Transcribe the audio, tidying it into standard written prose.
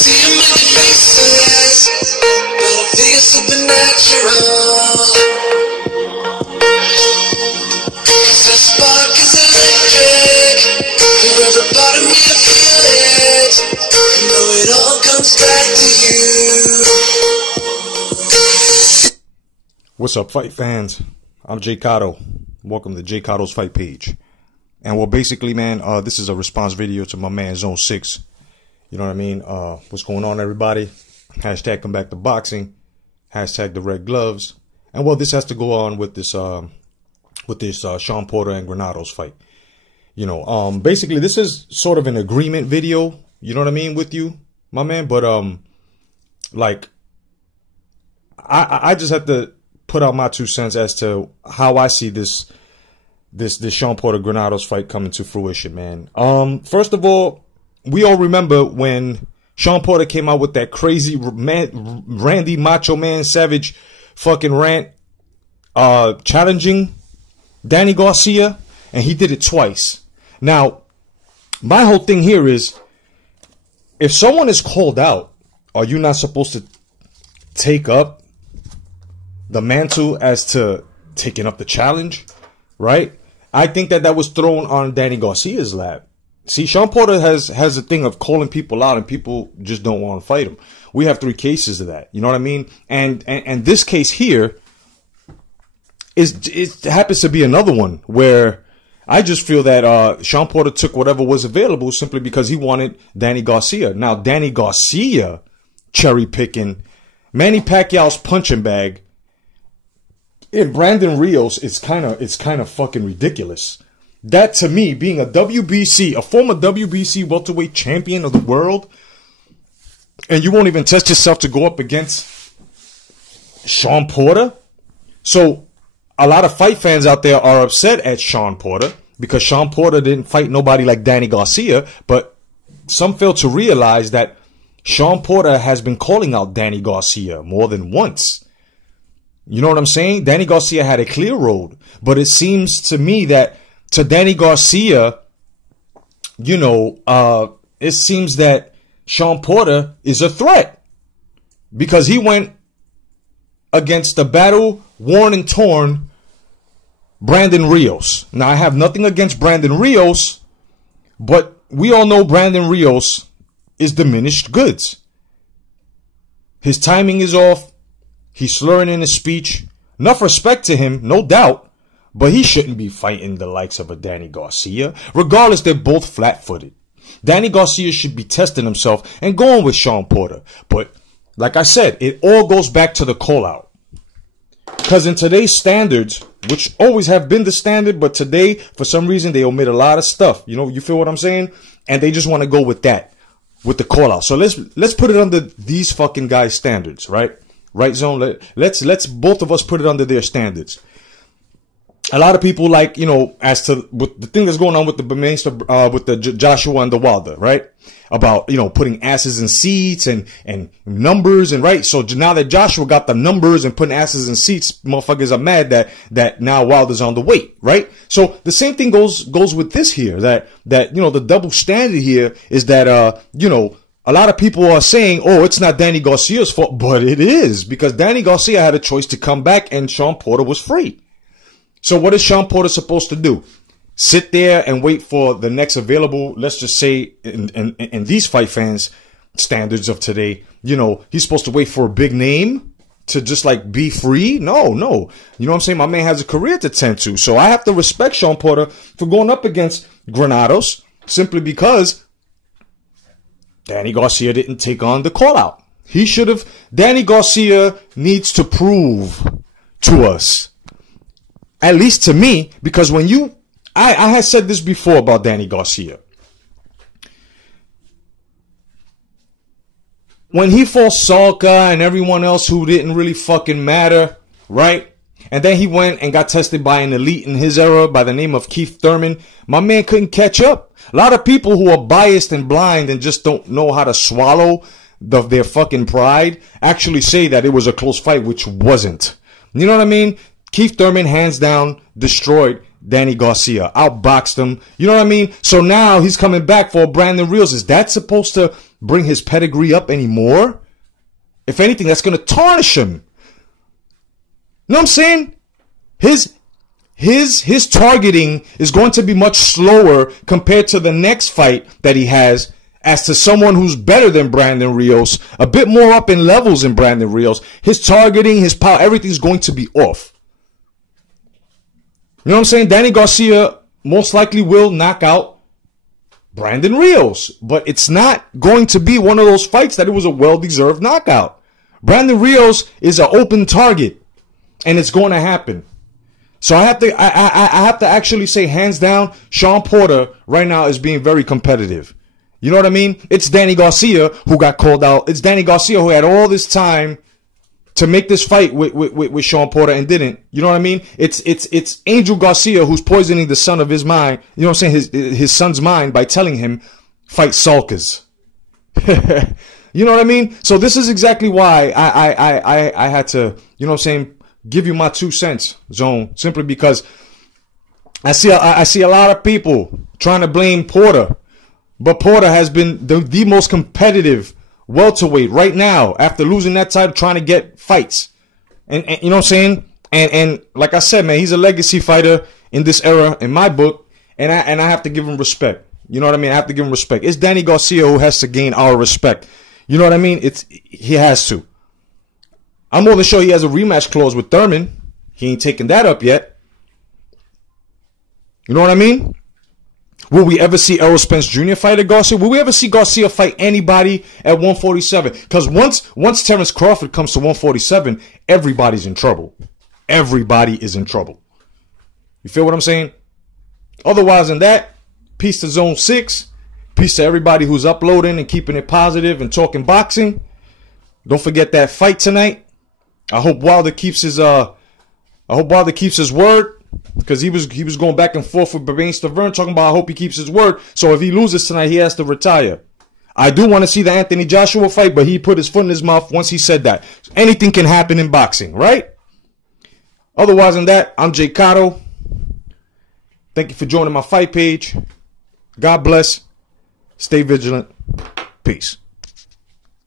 See him in the faceless, but I feel supernatural. Cause the spark is electric. Through every part of me I feel it. You know it all comes back to you. What's up, fight fans? I'm J.Cotto. Welcome to J.Cotto's Fight Page. And well, basically, man, this is a response video to my man Zone 6. You know what I mean? What's going on, everybody? Hashtag come back to boxing. Hashtag the red gloves. And well, this has to go on with this Sean Porter and Granados fight. You know, basically, this is sort of an agreement video. You know what I mean, with you, my man. But like, I just have to put out my 2 cents as to how I see this Sean Porter Granados fight coming to fruition, man. First of all, we all remember when Sean Porter came out with that crazy Randy Macho Man Savage fucking rant, challenging Danny Garcia, and he did it twice. Now, my whole thing here is, if someone is called out, are you not supposed to take up the mantle as to taking up the challenge, right? I think that was thrown on Danny Garcia's lap. See, Sean Porter has a thing of calling people out, and people just don't want to fight him. We have 3 cases of that. You know what I mean? And this case here it happens to be another one where I just feel that Sean Porter took whatever was available simply because he wanted Danny Garcia. Now, Danny Garcia cherry picking Manny Pacquiao's punching bag in Brandon Rios, it's kind of fucking ridiculous. That, to me, being a former WBC welterweight champion of the world, and you won't even test yourself to go up against Sean Porter. So a lot of fight fans out there are upset at Sean Porter because Sean Porter didn't fight nobody like Danny Garcia, but some fail to realize that Sean Porter has been calling out Danny Garcia more than once. You know what I'm saying? Danny Garcia had a clear road, but it seems to me that to Danny Garcia, you know, it seems that Sean Porter is a threat because he went against the battle worn and torn Brandon Rios. Now, I have nothing against Brandon Rios, but we all know Brandon Rios is diminished goods. His timing is off. He's slurring in his speech. Enough respect to him, no doubt. But he shouldn't be fighting the likes of a Danny Garcia. Regardless, they're both flat-footed. Danny Garcia should be testing himself and going with Sean Porter. But like I said, it all goes back to the call-out. Because in today's standards, which always have been the standard, but today, for some reason, they omit a lot of stuff. You know, you feel what I'm saying? And they just want to go with that, with the call-out. So let's put it under these fucking guys' standards, right? Right, Zone? Let's both of us put it under their standards. A lot of people, like, you know, as to with the thing that's going on with the Joshua and the Wilder, right? About, you know, putting asses in seats and numbers, and right. So now that Joshua got the numbers and putting asses in seats, motherfuckers are mad that now Wilder's on the weight, right? So the same thing goes with this here, that you know, the double standard here is that you know, a lot of people are saying, oh, it's not Danny Garcia's fault, but it is, because Danny Garcia had a choice to come back and Sean Porter was free. So what is Sean Porter supposed to do? Sit there and wait for the next available, let's just say, in these fight fans' standards of today, you know, he's supposed to wait for a big name to just like be free? No. You know what I'm saying? My man has a career to tend to. So I have to respect Sean Porter for going up against Granados simply because Danny Garcia didn't take on the call out. He should have. Danny Garcia needs to prove to us, at least to me, because when I had said this before about Danny Garcia. When he fought Salka and everyone else who didn't really fucking matter, right? And then he went and got tested by an elite in his era by the name of Keith Thurman. My man couldn't catch up. A lot of people who are biased and blind and just don't know how to swallow their fucking pride actually say that it was a close fight, which wasn't. You know what I mean? Keith Thurman, hands down, destroyed Danny Garcia, outboxed him. You know what I mean? So now he's coming back for Brandon Rios. Is that supposed to bring his pedigree up anymore? If anything, that's going to tarnish him. You know what I'm saying? His targeting is going to be much slower compared to the next fight that he has, as to someone who's better than Brandon Rios, a bit more up in levels than Brandon Rios. His targeting, his power, everything's going to be off. You know what I'm saying? Danny Garcia most likely will knock out Brandon Rios, but it's not going to be one of those fights that it was a well-deserved knockout. Brandon Rios is an open target, and it's going to happen. So I have to actually say, hands down, Sean Porter right now is being very competitive. You know what I mean? It's Danny Garcia who got called out. It's Danny Garcia who had all this time to make this fight with Sean Porter and didn't. You know what I mean? It's Angel Garcia who's poisoning the son of his mind. You know what I'm saying? His son's mind by telling him, fight sulkers. You know what I mean? So this is exactly why I had to, you know what I'm saying, give you my 2 cents, Zone, simply because I see a lot of people trying to blame Porter, but Porter has been the most competitive welterweight right now after losing that title, trying to get fights, and you know what I'm saying, and like I said, man, he's a legacy fighter in this era in my book, and I have to give him respect. You know what I mean? I have to give him respect. It's Danny Garcia who has to gain our respect. You know what I mean? He has to. I'm more than sure he has a rematch clause with Thurman. He ain't taken that up yet. You know what I mean? Will we ever see Errol Spence Jr. fight Garcia? Will we ever see Garcia fight anybody at 147? Because once Terrence Crawford comes to 147, everybody's in trouble. Everybody is in trouble. You feel what I'm saying? Otherwise than that, peace to Zone 6. Peace to everybody who's uploading and keeping it positive and talking boxing. Don't forget that fight tonight. I hope Wilder keeps his word, because he was going back and forth with Berbain Stavern talking about I hope he keeps his word. So if he loses tonight, he has to retire. I do want to see the Anthony Joshua fight, but he put his foot in his mouth once he said that. Anything can happen in boxing, right? Otherwise than that, I'm J.Cotto. Thank you for joining my fight page. God bless. Stay vigilant. Peace.